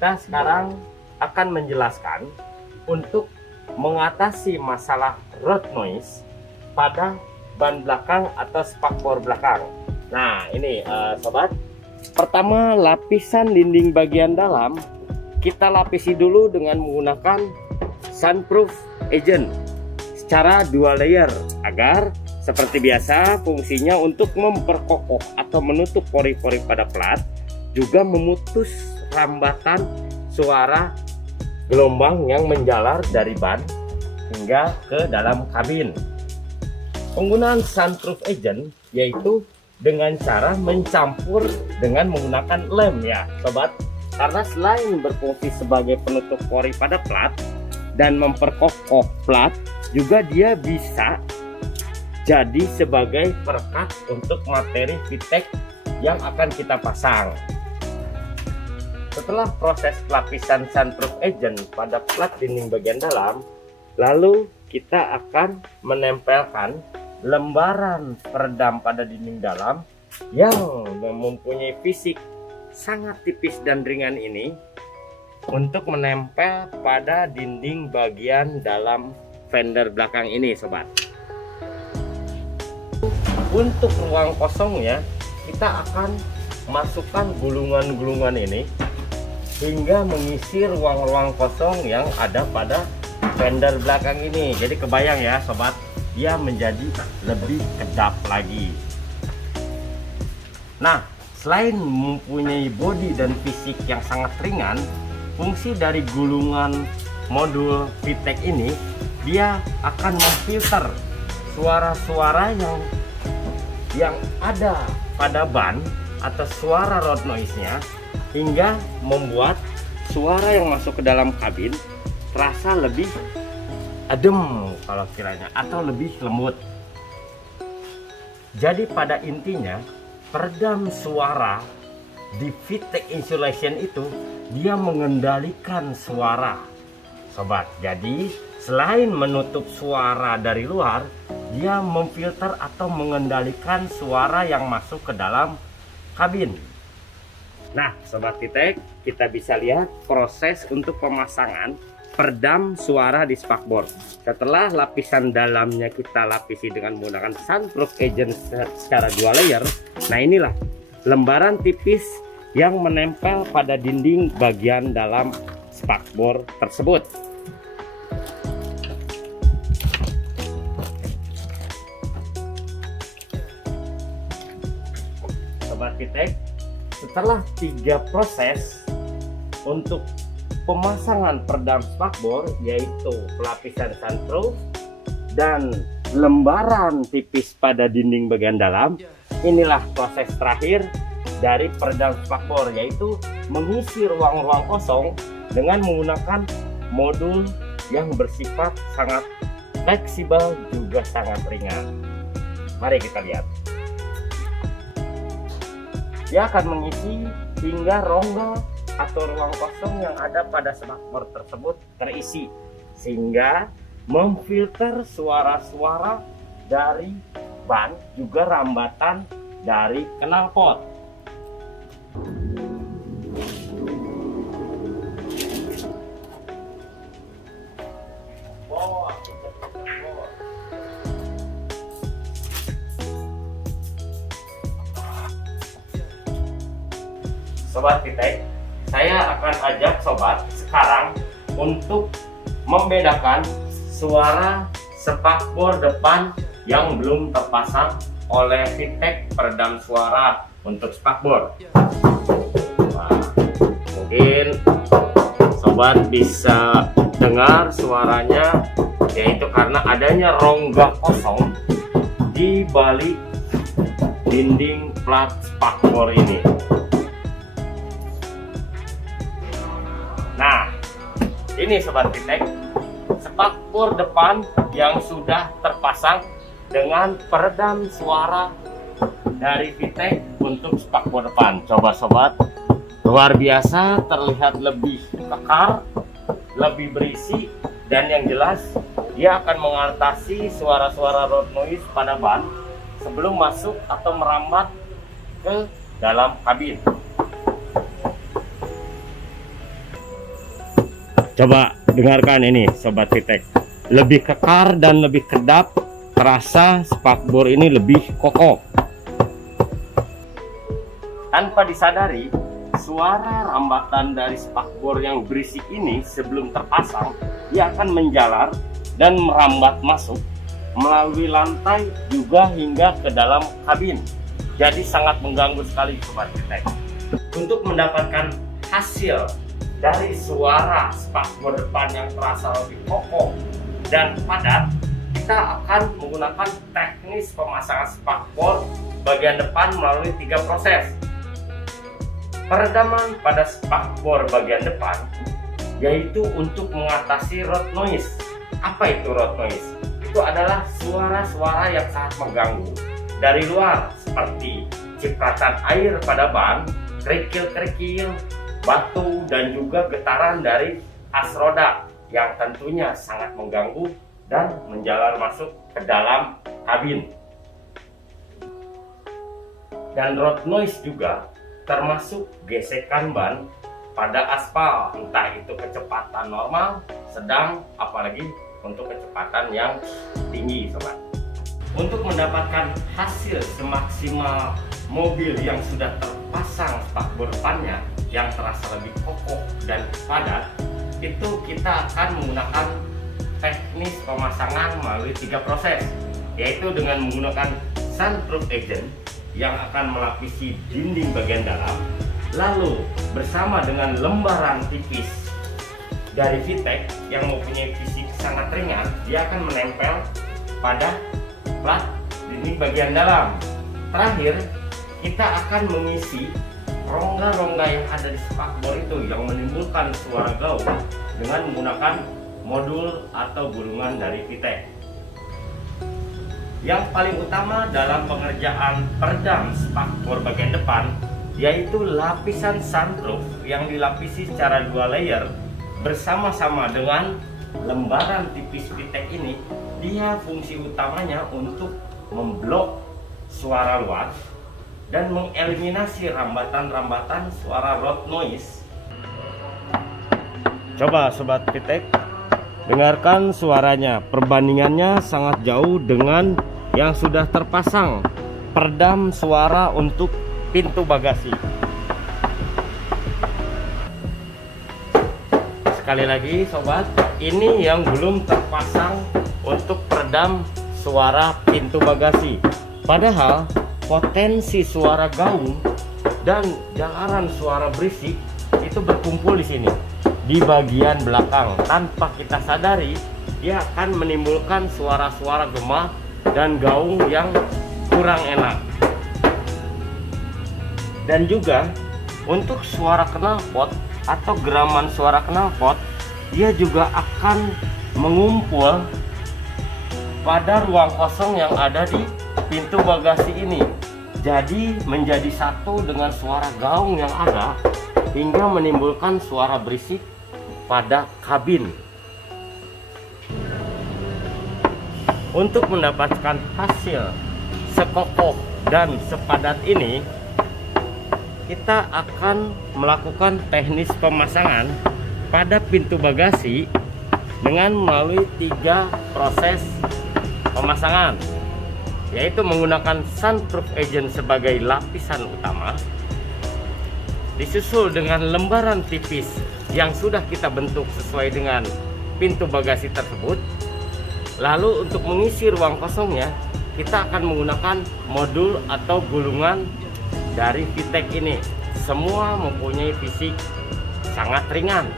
kita sekarang akan menjelaskan untuk mengatasi masalah road noise pada ban belakang atau spakbor belakang. Nah ini sobat, pertama lapisan dinding bagian dalam kita lapisi dulu dengan menggunakan sunproof agent secara 2 layer agar seperti biasa fungsinya untuk memperkokoh atau menutup pori-pori pada plat, juga memutus rambatan suara gelombang yang menjalar dari ban hingga ke dalam kabin. Penggunaan sunproof agent yaitu dengan cara mencampur dengan menggunakan lem ya sobat, karena selain berfungsi sebagai penutup pori pada plat dan memperkokoh plat, juga dia bisa jadi sebagai perekat untuk materi VTEC yang akan kita pasang. Setelah proses pelapisan sunproof agent pada plat dinding bagian dalam, lalu kita akan menempelkan lembaran peredam pada dinding dalam yang mempunyai fisik sangat tipis dan ringan ini untuk menempel pada dinding bagian dalam fender belakang ini sobat. Untuk ruang kosongnya kita akan masukkan gulungan-gulungan ini hingga mengisi ruang-ruang kosong yang ada pada fender belakang ini. Jadi kebayang ya sobat, dia menjadi lebih kedap lagi. Nah, selain mempunyai bodi dan fisik yang sangat ringan, fungsi dari gulungan modul VTEC ini, dia akan memfilter suara-suara yang ada pada ban atau suara road noise-nya, hingga membuat suara yang masuk ke dalam kabin terasa lebih adem kalau kiranya, atau lebih lembut. Jadi pada intinya peredam suara di VTEC Insulation itu dia mengendalikan suara sobat. Jadi selain menutup suara dari luar, dia memfilter atau mengendalikan suara yang masuk ke dalam kabin. Nah sobat VTEC, kita bisa lihat proses untuk pemasangan peredam suara di spakbor. Setelah lapisan dalamnya kita lapisi dengan menggunakan sunproof agent secara 2 layer, nah inilah lembaran tipis yang menempel pada dinding bagian dalam spakbor tersebut. Sobat VTEC, setelah 3 proses untuk pemasangan peredam spakbor, yaitu pelapisan sunroof dan lembaran tipis pada dinding bagian dalam, inilah proses terakhir dari peredam spakbor, yaitu mengisi ruang-ruang kosong dengan menggunakan modul yang bersifat sangat fleksibel juga sangat ringan. Mari kita lihat. Dia akan mengisi hingga rongga atau ruang kosong yang ada pada spakbor tersebut terisi, sehingga memfilter suara-suara dari ban, juga rambatan dari knalpot. Sobat VTEC, saya akan ajak sobat sekarang untuk membedakan suara spakbor depan yang belum terpasang oleh VTEC peredam suara untuk spakbor. Nah, mungkin sobat bisa dengar suaranya, yaitu karena adanya rongga kosong di balik dinding plat spakbor ini. Nah, ini sobat VTEC, spakbor depan yang sudah terpasang dengan peredam suara dari VTEC untuk spakbor depan. Coba sobat, luar biasa, terlihat lebih kekar, lebih berisi, dan yang jelas dia akan mengatasi suara-suara road noise pada ban sebelum masuk atau merambat ke dalam kabin. Coba dengarkan ini Sobat Vitek, lebih kekar dan lebih kedap, terasa spakbor ini lebih kokoh. Tanpa disadari, suara rambatan dari spakbor yang berisik ini sebelum terpasang, dia akan menjalar dan merambat masuk melalui lantai juga hingga ke dalam kabin. Jadi sangat mengganggu sekali Sobat Vitek. Untuk mendapatkan hasil dari suara spakbor depan yang terasa lebih kokoh dan padat, kita akan menggunakan teknis pemasangan spakbor bagian depan melalui 3 proses. Peredaman pada spakbor bagian depan yaitu untuk mengatasi road noise. Apa itu road noise? Itu adalah suara-suara yang sangat mengganggu dari luar, seperti cipratan air pada ban, kerikil-kerikil, batu, dan juga getaran dari as roda yang tentunya sangat mengganggu dan menjalar masuk ke dalam kabin. Dan road noise juga termasuk gesekan ban pada aspal, entah itu kecepatan normal, sedang, apalagi untuk kecepatan yang tinggi Sobat. Untuk mendapatkan hasil semaksimal mobil yang sudah terpasang spakbor depannya yang terasa lebih kokoh dan padat, itu kita akan menggunakan teknis pemasangan melalui 3 proses, yaitu dengan menggunakan sunroof agent yang akan melapisi dinding bagian dalam, lalu bersama dengan lembaran tipis dari Vitek yang mempunyai fisik sangat ringan, dia akan menempel pada plat dinding bagian dalam. Terakhir, kita akan mengisi rongga-rongga yang ada di spakbor itu yang menimbulkan suara gaung dengan menggunakan modul atau gulungan dari Vitek. Yang paling utama dalam pengerjaan peredam spakbor bagian depan yaitu lapisan sunroof yang dilapisi secara 2 layer bersama-sama dengan lembaran tipis Vitek ini. Dia fungsi utamanya untuk memblok suara luar dan mengeliminasi rambatan-rambatan suara road noise. Coba Sobat Vitek, dengarkan suaranya, perbandingannya sangat jauh dengan yang sudah terpasang peredam suara untuk pintu bagasi. Sekali lagi Sobat, ini yang belum terpasang untuk peredam suara pintu bagasi. Padahal potensi suara gaung dan jalaran suara berisik itu berkumpul di sini di bagian belakang. Tanpa kita sadari, dia akan menimbulkan suara-suara gema dan gaung yang kurang enak. Dan juga untuk suara knalpot atau geraman suara knalpot, dia juga akan mengumpul pada ruang kosong yang ada di pintu bagasi ini. Jadi menjadi satu dengan suara gaung yang ada hingga menimbulkan suara berisik pada kabin. Untuk mendapatkan hasil sekokoh dan sepadat ini, kita akan melakukan teknis pemasangan pada pintu bagasi dengan melalui 3 proses pemasangan, yaitu menggunakan sunroof agent sebagai lapisan utama, disusul dengan lembaran tipis yang sudah kita bentuk sesuai dengan pintu bagasi tersebut. Lalu untuk mengisi ruang kosongnya, kita akan menggunakan modul atau gulungan dari Vitek ini. Semua mempunyai fisik sangat ringan